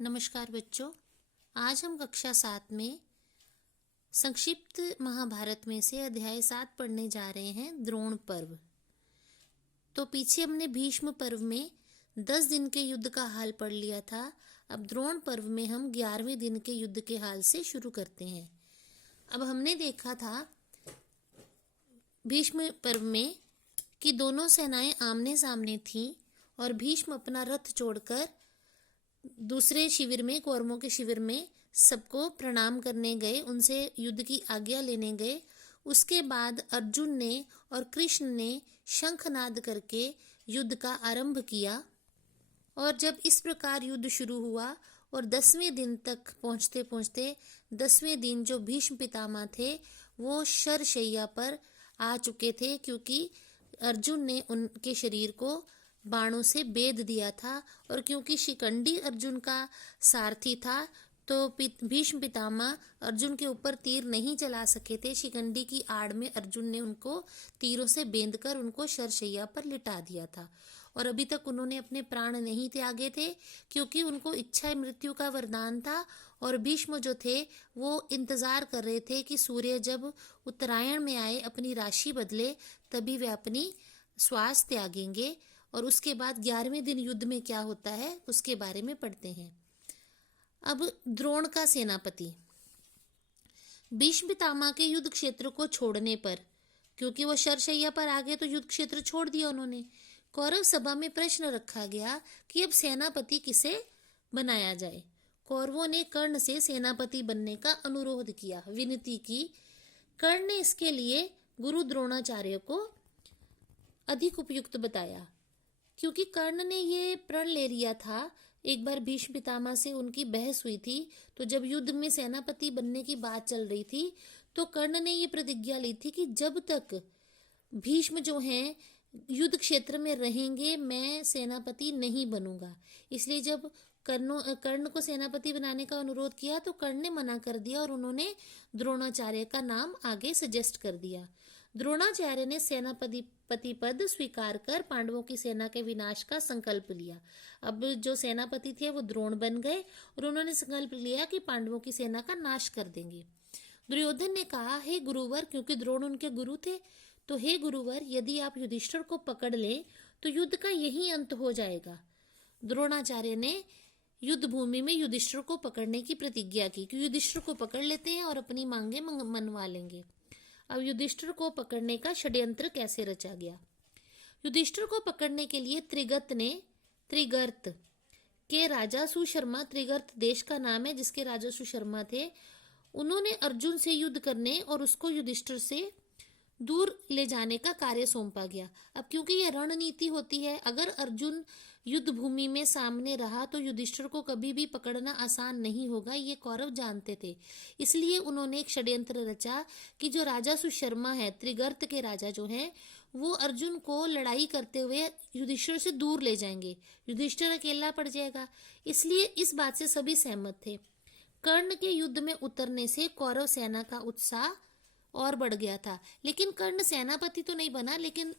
नमस्कार बच्चों। आज हम कक्षा 7 में संक्षिप्त महाभारत में से अध्याय 7 पढ़ने जा रहे हैं, द्रोण पर्व। तो पीछे हमने भीष्म पर्व में 10 दिन के युद्ध का हाल पढ़ लिया था। अब द्रोण पर्व में हम 11वें दिन के युद्ध के हाल से शुरू करते हैं। अब हमने देखा था भीष्म पर्व में कि दोनों सेनाएं आमने सामने थीं और भीष्म अपना रथ छोड़कर दूसरे शिविर में, कौरवों के शिविर में सबको प्रणाम करने गए, उनसे युद्ध की आज्ञा लेने गए। उसके बाद अर्जुन ने और कृष्ण ने शंखनाद करके युद्ध का आरंभ किया। और जब इस प्रकार युद्ध शुरू हुआ और 10वें दिन तक पहुंचते पहुंचते 10वें दिन जो भीष्म पितामह थे वो शरशैया पर आ चुके थे, क्योंकि अर्जुन ने उनके शरीर को बाणों से बेध दिया था। और क्योंकि शिखंडी अर्जुन का सारथी था तो भीष्म पितामह अर्जुन के ऊपर तीर नहीं चला सके थे। शिखंडी की आड़ में अर्जुन ने उनको तीरों से बेंधकर उनको शरशैया पर लिटा दिया था। और अभी तक उन्होंने अपने प्राण नहीं त्यागे थे, क्योंकि उनको इच्छा मृत्यु का वरदान था। और भीष्म जो थे वो इंतजार कर रहे थे कि सूर्य जब उत्तरायण में आए, अपनी राशि बदले, तभी वे अपनी श्वास त्यागेंगे। और उसके बाद 11वें दिन युद्ध में क्या होता है उसके बारे में पढ़ते हैं। अब द्रोण का सेनापति भीष्म पितामह के युद्ध क्षेत्र को छोड़ने पर, क्योंकि वो शरशैया पर आ गए तो युद्ध क्षेत्र छोड़ दिया उन्होंने, कौरव सभा में प्रश्न रखा गया कि अब सेनापति किसे बनाया जाए। कौरवों ने कर्ण से सेनापति बनने का अनुरोध किया, विनती की। कर्ण ने इसके लिए गुरु द्रोणाचार्य को अधिक उपयुक्त बताया, क्योंकि कर्ण ने ये प्रण ले लिया था। एक बार भीष्म पितामह से उनकी बहस हुई थी, तो जब युद्ध में सेनापति बनने की बात चल रही थी तो कर्ण ने ये प्रतिज्ञा ली थी कि जब तक भीष्म जो हैं युद्ध क्षेत्र में रहेंगे मैं सेनापति नहीं बनूंगा। इसलिए जब कर्ण को सेनापति बनाने का अनुरोध किया तो कर्ण ने मना कर दिया और उन्होंने द्रोणाचार्य का नाम आगे सजेस्ट कर दिया। द्रोणाचार्य ने सेनापति पद स्वीकार कर पांडवों की सेना के विनाश का संकल्प लिया। अब जो सेनापति थे वो द्रोण बन गए और उन्होंने संकल्प लिया कि पांडवों की सेना का नाश कर देंगे। दुर्योधन ने कहा, हे गुरुवर, क्योंकि द्रोण उनके गुरु थे, तो हे गुरुवर, यदि आप युधिष्ठिर को पकड़ लें तो युद्ध का यही अंत हो जाएगा। द्रोणाचार्य ने युद्ध भूमि में युधिष्ठिर को पकड़ने की प्रतिज्ञा की कि युधिष्ठिर को पकड़ लेते हैं और अपनी मांगे मनवा लेंगे। अब युधिष्ठिर को पकड़ने का षड्यंत्र कैसे रचा गया। युधिष्ठिर को पकड़ने के लिए त्रिगर्त के राजा सुशर्मा, त्रिगर्त देश का नाम है जिसके राजा सुशर्मा थे, उन्होंने अर्जुन से युद्ध करने और उसको युधिष्ठिर से दूर ले जाने का कार्य सौंपा गया। अब क्योंकि यह रणनीति होती है, अगर अर्जुन युद्ध भूमि में सामने रहा तो युधिष्ठिर को कभी भी पकड़ना आसान नहीं होगा, ये कौरव जानते थे। इसलिए उन्होंने एक षड्यंत्र रचा कि जो राजा सुशर्मा है, त्रिगर्त के राजा जो हैं, वो अर्जुन को लड़ाई करते हुए युधिष्ठिर से दूर ले जाएंगे, युधिष्ठिर अकेला पड़ जाएगा। इसलिए इस बात से सभी सहमत थे। कर्ण के युद्ध में उतरने से कौरव सेना का उत्साह और बढ़ गया था, लेकिन कर्ण सेनापति तो नहीं बना, लेकिन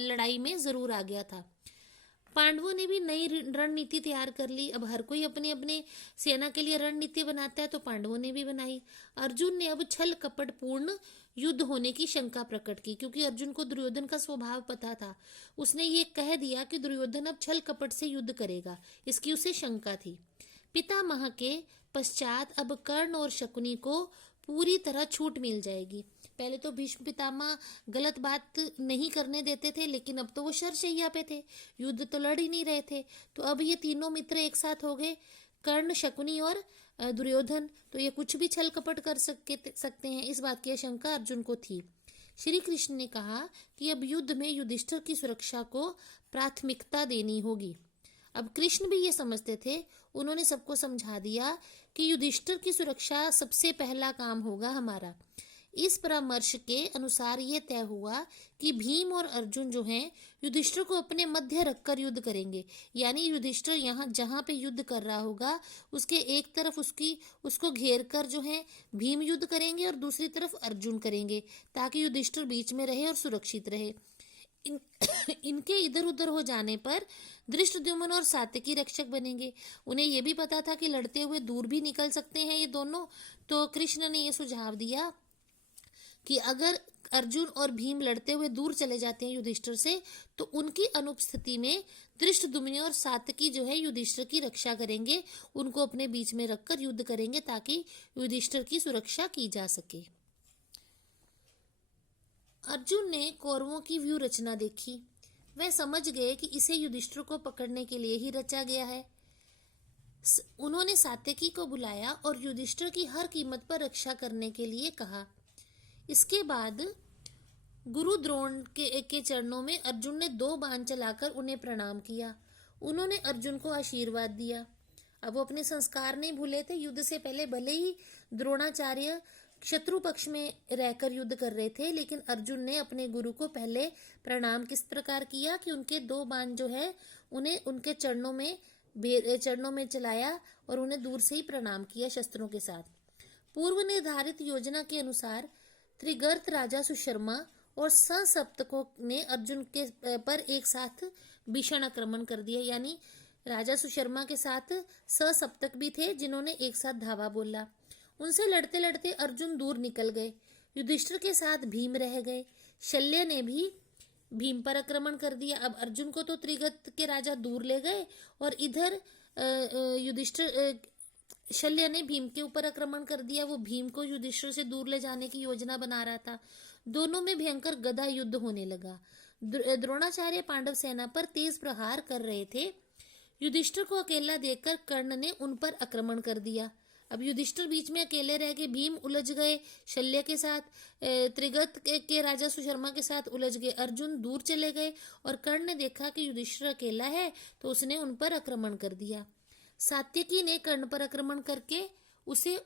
लड़ाई में जरूर आ गया था। पांडवों ने भी नई रणनीति तैयार कर ली। अब हर कोई अपने अपने सेना के लिए रणनीति बनाता है, तो पांडवों ने भी बनाई। अर्जुन ने अब छल कपट पूर्ण युद्ध होने की शंका प्रकट की, क्योंकि अर्जुन को दुर्योधन का स्वभाव पता था। उसने ये कह दिया कि दुर्योधन अब छल कपट से युद्ध करेगा, इसकी उसे शंका थी। पितामह के पश्चात अब कर्ण और शकुनी को पूरी तरह छूट मिल जाएगी। पहले तो भीष्म पितामह गलत बात नहीं करने देते थे, लेकिन अब तो वो शरशैया पे थे, युद्ध तो लड़ ही नहीं रहे थे। तो अब ये तीनों मित्र एक साथ हो गए, कर्ण, शकुनी और दुर्योधन, तो ये कुछ भी छल कपट कर सकते हैं, इस बात की आशंका अर्जुन को थी। श्री कृष्ण ने कहा कि अब युद्ध में युधिष्ठिर की सुरक्षा को प्राथमिकता देनी होगी। अब कृष्ण भी ये समझते थे, उन्होंने सबको समझा दिया कि युधिष्ठिर की सुरक्षा सबसे पहला काम होगा हमारा। इस परामर्श के अनुसार ये तय हुआ कि भीम और अर्जुन जो हैं युधिष्ठिर को अपने मध्य रखकर युद्ध करेंगे। यानी युधिष्ठिर यहाँ जहाँ पे युद्ध कर रहा होगा उसके एक तरफ उसको घेर कर जो है भीम युद्ध करेंगे और दूसरी तरफ अर्जुन करेंगे, ताकि युधिष्ठिर बीच में रहे और सुरक्षित रहे। इन इनके इधर उधर हो जाने पर धृष्टद्युम्न और सात्यकी रक्षक बनेंगे। उन्हें यह भी पता था कि लड़ते हुए दूर भी निकल सकते हैं ये दोनों। तो कृष्ण ने यह सुझाव दिया कि अगर अर्जुन और भीम लड़ते हुए दूर चले जाते हैं युधिष्ठिर से, तो उनकी अनुपस्थिति में धृष्टद्युम्न और सात्यकी जो है युधिष्ठिर की रक्षा करेंगे, उनको अपने बीच में रखकर युद्ध करेंगे ताकि युधिष्ठिर की सुरक्षा की जा सके। अर्जुन ने कौरवों की व्यूह रचना देखी। वह समझ गए कि इसे युधिष्ठिर को पकड़ने के लिए ही रचा गया है। उन्होंने सात्यकी को बुलाया और युधिष्ठिर की हर कीमत पर रक्षा करने के लिए कहा। इसके बाद गुरु द्रोण के चरणों में अर्जुन ने 2 बाण चलाकर उन्हें प्रणाम किया। उन्होंने अर्जुन को आशीर्वाद दिया। अब वो अपने संस्कार नहीं भूले थे। युद्ध से पहले भले ही द्रोणाचार्य शत्रु पक्ष में रहकर युद्ध कर रहे थे, लेकिन अर्जुन ने अपने गुरु को पहले प्रणाम किस प्रकार किया कि उनके 2 बाण जो है उन्हें उनके चरणों में चलाया और उन्हें दूर से ही प्रणाम किया शस्त्रों के साथ। पूर्व निर्धारित योजना के अनुसार त्रिगर्त राजा सुशर्मा और ससप्तकों ने अर्जुन के पर एक साथ भीषण आक्रमण कर दिया। यानी राजा सुशर्मा के साथ ससप्तक भी थे जिन्होंने एक साथ धावा बोला। उनसे लड़ते लड़ते अर्जुन दूर निकल गए। युधिष्ठिर के साथ भीम रह गए। शल्य ने भी भीम पर आक्रमण कर दिया। अब अर्जुन को तो त्रिगत के राजा दूर ले गए और इधर शल्य ने भीम के ऊपर आक्रमण कर दिया। वो भीम को युधिष्ठिर से दूर ले जाने की योजना बना रहा था। दोनों में भयंकर गदा युद्ध होने लगा। द्रोणाचार्य पांडव सेना पर तेज प्रहार कर रहे थे। युधिष्ठिर को अकेला देखकर कर्ण ने उन पर आक्रमण कर दिया। अब युधिष्ठिर बीच में अकेले रह के भीम उलझ गए शल्य के साथ, त्रिगत के राजा सुशर्मा के साथ उलझ गए। अर्जुन दूर चले गए और कर्ण ने देखा कि युधिष्ठिर अकेला है तो उसने उन पर आक्रमण कर दिया। सात्यकी ने कर्ण पर आक्रमण करके उसे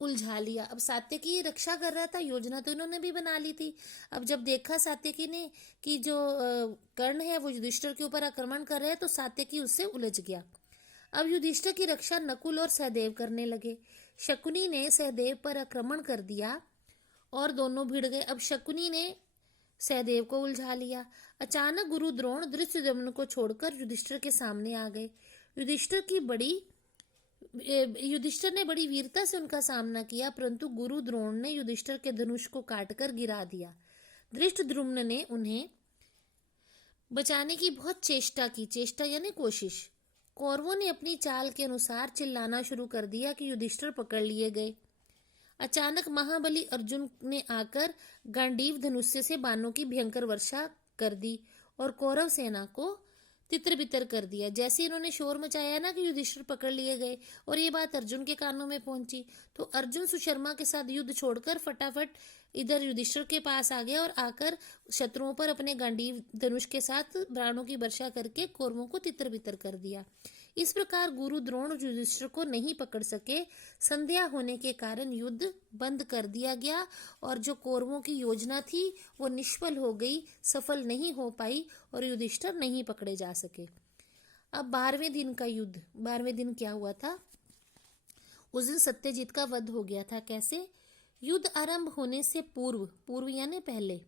उलझा लिया। अब सात्यकी रक्षा कर रहा था, योजना तो इन्होंने भी बना ली थी। अब जब देखा सात्यकी ने कि जो कर्ण है वो युधिष्ठिर के ऊपर आक्रमण कर रहे हैं, तो सात्यकी उससे उलझ गया। अब युधिष्ठिर की रक्षा नकुल और सहदेव करने लगे। शकुनी ने सहदेव पर आक्रमण कर दिया और दोनों भिड़ गए। अब शकुनी ने सहदेव को उलझा लिया। अचानक गुरु द्रोण धृष्टद्युम्न को छोड़कर युधिष्ठिर के सामने आ गए। युधिष्ठिर ने बड़ी वीरता से उनका सामना किया, परंतु गुरु द्रोण ने युधिष्ठिर के धनुष को काटकर गिरा दिया। धृष्टद्युम्न ने उन्हें बचाने की बहुत चेष्टा यानी कोशिश। कौरवों ने अपनी चाल के अनुसार चिल्लाना शुरू कर दिया कि युधिष्ठिर पकड़ लिए गए। अचानक महाबली अर्जुन ने आकर गांडीव धनुष्य से बाणों की भयंकर वर्षा कर दी और कौरव सेना को तितर बितर कर दिया। जैसे इन्होंने शोर मचाया ना कि युधिष्ठिर पकड़ लिए गए और ये बात अर्जुन के कानों में पहुंची, तो अर्जुन सुशर्मा के साथ युद्ध छोड़कर फटाफट इधर युधिष्ठिर के पास आ गया और आकर शत्रुओं पर अपने गांडीव धनुष के साथ बाणों की वर्षा करके कौरवों को तितर बितर कर दिया। इस प्रकार गुरु द्रोण युधिष्ठिर को नहीं पकड़ सके। संध्या होने के कारण युद्ध बंद कर दिया गया और जो कौरवों की योजना थी वो निष्फल हो गई, सफल नहीं हो पाई और युधिष्ठिर नहीं पकड़े जा सके। अब 12वें दिन का युद्ध। 12वें दिन क्या हुआ था? उस दिन सत्यजीत का वध हो गया था। कैसे? युद्ध आरंभ होने से पूर्व यानी पहले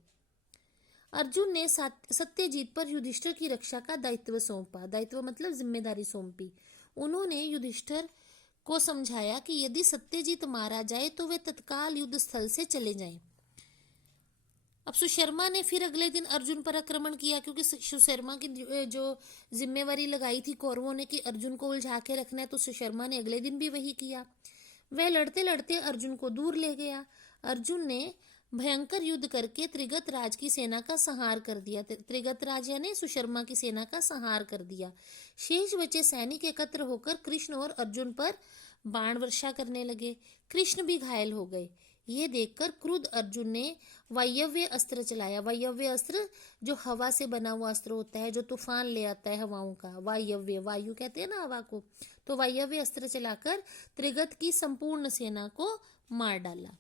अर्जुन ने सत्यजीत पर युधिष्ठिर की रक्षा का दायित्व सौंपा। दायित्व मतलब जिम्मेदारी सौंपी। उन्होंने युधिष्ठिर को समझाया कि यदि सत्यजीत मारा जाए तो वे तत्काल युद्ध स्थल से चले जाएं। अब सुशर्मा ने फिर अगले दिन अर्जुन पर आक्रमण किया, क्योंकि सुशर्मा की जो जिम्मेवारी लगाई थी कौरवों ने कि अर्जुन को उलझा के रखना है, तो सुशर्मा ने अगले दिन भी वही किया। वह लड़ते लड़ते अर्जुन को दूर ले गया। अर्जुन ने भयंकर युद्ध करके त्रिगत राज की सेना का संहार कर दिया। त्रिगत राज यानी सुशर्मा की सेना का संहार कर दिया। शेष बचे सैनिक एकत्र होकर कृष्ण और अर्जुन पर बाण वर्षा करने लगे। कृष्ण भी घायल हो गए। ये देखकर क्रुद्ध अर्जुन ने वायव्य अस्त्र चलाया। वायव्य अस्त्र जो हवा से बना हुआ अस्त्र होता है, जो तूफान ले आता है हवाओं का, वायु कहते हैं ना हवा को। तो वायव्य अस्त्र चलाकर त्रिगत की संपूर्ण सेना को मार डाला।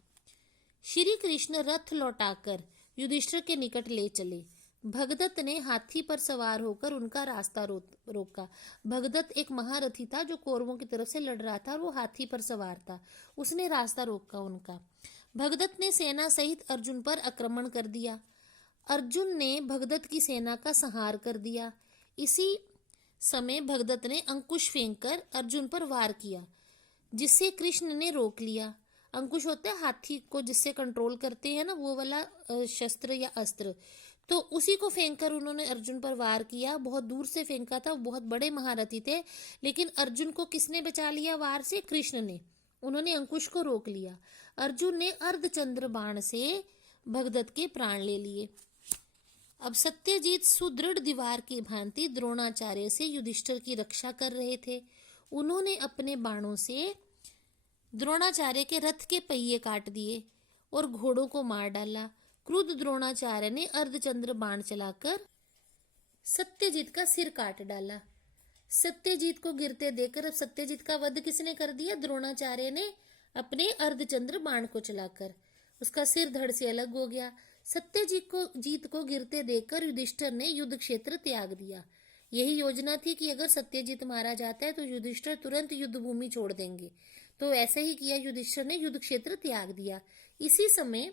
श्री कृष्ण रथ लौटाकर युधिष्ठिर के निकट ले चले। भगदत्त ने हाथी पर सवार होकर उनका रास्ता रोका। भगदत्त एक महारथी था जो कौरवों की तरफ से लड़ रहा था और वो हाथी पर सवार था। उसने रास्ता रोका उनका। भगदत्त ने सेना सहित अर्जुन पर आक्रमण कर दिया। अर्जुन ने भगदत्त की सेना का संहार कर दिया। इसी समय भगदत्त ने अंकुश फेंककर अर्जुन पर वार किया, जिससे कृष्ण ने रोक लिया। अंकुश होता है हाथी को जिससे कंट्रोल करते हैं ना, वो वाला शस्त्र या अस्त्र। तो उसी को फेंककर उन्होंने अर्जुन पर वार किया। बहुत दूर से फेंका था, बहुत बड़े महारथी थे, लेकिन अर्जुन को किसने बचा लिया वार से? कृष्ण ने। उन्होंने अंकुश को रोक लिया। अर्जुन ने अर्धचंद्र बाण से भगदत्त के प्राण ले लिए। अब सत्यजीत सुदृढ़ दीवार की भांति द्रोणाचार्य से युधिष्ठिर की रक्षा कर रहे थे। उन्होंने अपने बाणों से द्रोणाचार्य के रथ के पहिए काट दिए और घोड़ों को मार डाला। क्रुद्ध द्रोणाचार्य ने अर्धचंद्र बाण चलाकर सत्यजीत का सिर काट डाला। सत्यजीत को गिरते देखकर अब सत्यजीत का वध किसने कर दिया? द्रोणाचार्य ने अपने अर्धचंद्र बाण को चलाकर। उसका सिर धड़ से अलग हो गया। सत्यजीत को गिरते देखकर युधिष्ठिर ने युद्ध क्षेत्र त्याग दिया। यही योजना थी कि अगर सत्यजीत मारा जाता है तो युधिष्ठिर तुरंत युद्ध भूमि छोड़ देंगे। तो ऐसा ही किया, युधिष्ठिर ने युद्ध क्षेत्र त्याग दिया। इसी समय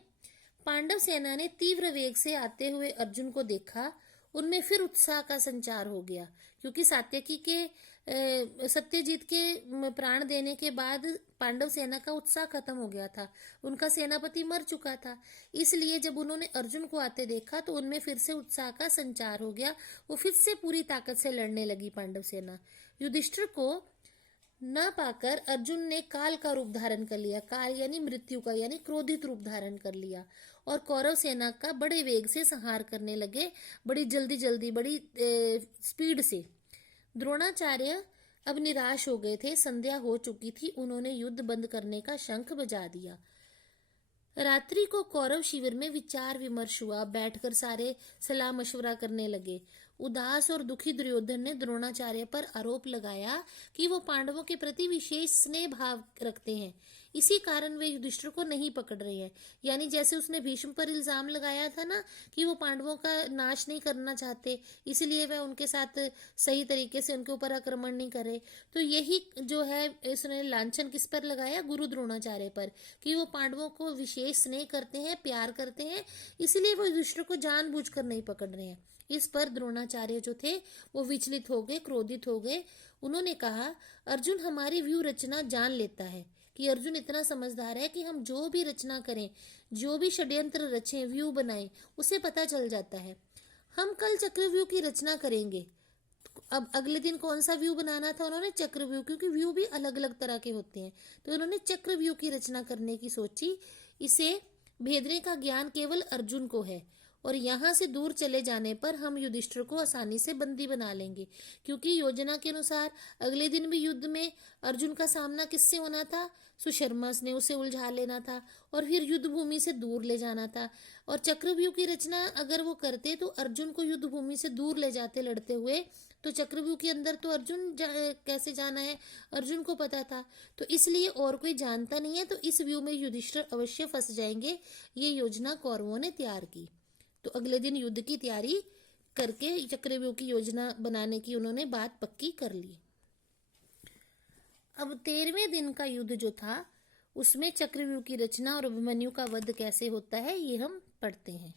पांडव सेना ने तीव्र वेग से आते हुए अर्जुन को देखा। उनमें फिर उत्साह का संचार हो गया, क्योंकि सत्यजीत के प्राण देने के बाद पांडव सेना का उत्साह खत्म हो गया था। उनका सेनापति मर चुका था। इसलिए जब उन्होंने अर्जुन को आते देखा तो उनमें फिर से उत्साह का संचार हो गया। वो फिर से पूरी ताकत से लड़ने लगी पांडव सेना। युधिष्ठिर को न पाकर अर्जुन ने काल का रूप धारण कर लिया। काल यानी मृत्यु का, यानी क्रोधित रूप धारण कर लिया और कौरव सेना का बड़े वेग से संहार करने लगे, बड़ी जल्दी बड़ी स्पीड से। द्रोणाचार्य अब निराश हो गए थे। संध्या हो चुकी थी। उन्होंने युद्ध बंद करने का शंख बजा दिया। रात्रि को कौरव शिविर में विचार विमर्श हुआ। बैठकर सारे सलाह मशवरा करने लगे। उदास और दुखी दुर्योधन ने द्रोणाचार्य पर आरोप लगाया कि वो पांडवों के प्रति विशेष स्नेह भाव रखते हैं, इसी कारण वे युधिष्ठिर को नहीं पकड़ रहे हैं। यानी जैसे उसने भीष्म पर इल्जाम लगाया था ना कि वो पांडवों का नाश नहीं करना चाहते, इसलिए वह उनके साथ सही तरीके से उनके ऊपर आक्रमण नहीं करे। तो यही जो है इसने लांछन किस पर लगाया? गुरु द्रोणाचार्य पर, कि वो पांडवों को विशेष स्नेह करते हैं, प्यार करते हैं, इसलिए वो युधिष्ठिर को जानबूझकर नहीं पकड़ रहे हैं। इस पर द्रोणाचार्य जो थे वो विचलित हो गए, क्रोधित हो गए। उन्होंने कहा, अर्जुन हमारी व्यूह रचना जान लेता है, कि अर्जुन इतना समझदार है कि हम जो भी रचना करें, जो भी षड्यंत्र रचें, व्यू बनाएं, उसे पता चल जाता है। हम कल चक्रव्यूह की रचना करेंगे। अब अगले दिन कौन सा व्यू बनाना था? उन्होंने चक्रव्यूह, क्योंकि व्यू भी अलग अलग तरह के होते हैं, तो उन्होंने चक्रव्यूह की रचना करने की सोची। इसे भेदने का ज्ञान केवल अर्जुन को है और यहाँ से दूर चले जाने पर हम युधिष्ठिर को आसानी से बंदी बना लेंगे, क्योंकि योजना के अनुसार अगले दिन भी युद्ध में अर्जुन का सामना किससे होना था? सुशर्मा ने। उसे उलझा लेना था और फिर युद्ध भूमि से दूर ले जाना था। और चक्रव्यूह की रचना अगर वो करते तो अर्जुन को युद्ध भूमि से दूर ले जाते लड़ते हुए, तो चक्रव्यूह के अंदर तो कैसे जाना है अर्जुन को पता था, तो इसलिए और कोई जानता नहीं है, तो इस व्यू में युधिष्ठिर अवश्य फंस जाएंगे। ये योजना कौरवों ने तैयार की। तो अगले दिन युद्ध की तैयारी करके चक्रव्यूह की योजना बनाने की उन्होंने बात पक्की कर ली। अब 13वें दिन का युद्ध जो था उसमें चक्रव्यूह की रचना और अभिमन्यु का वध कैसे होता है ये हम पढ़ते हैं।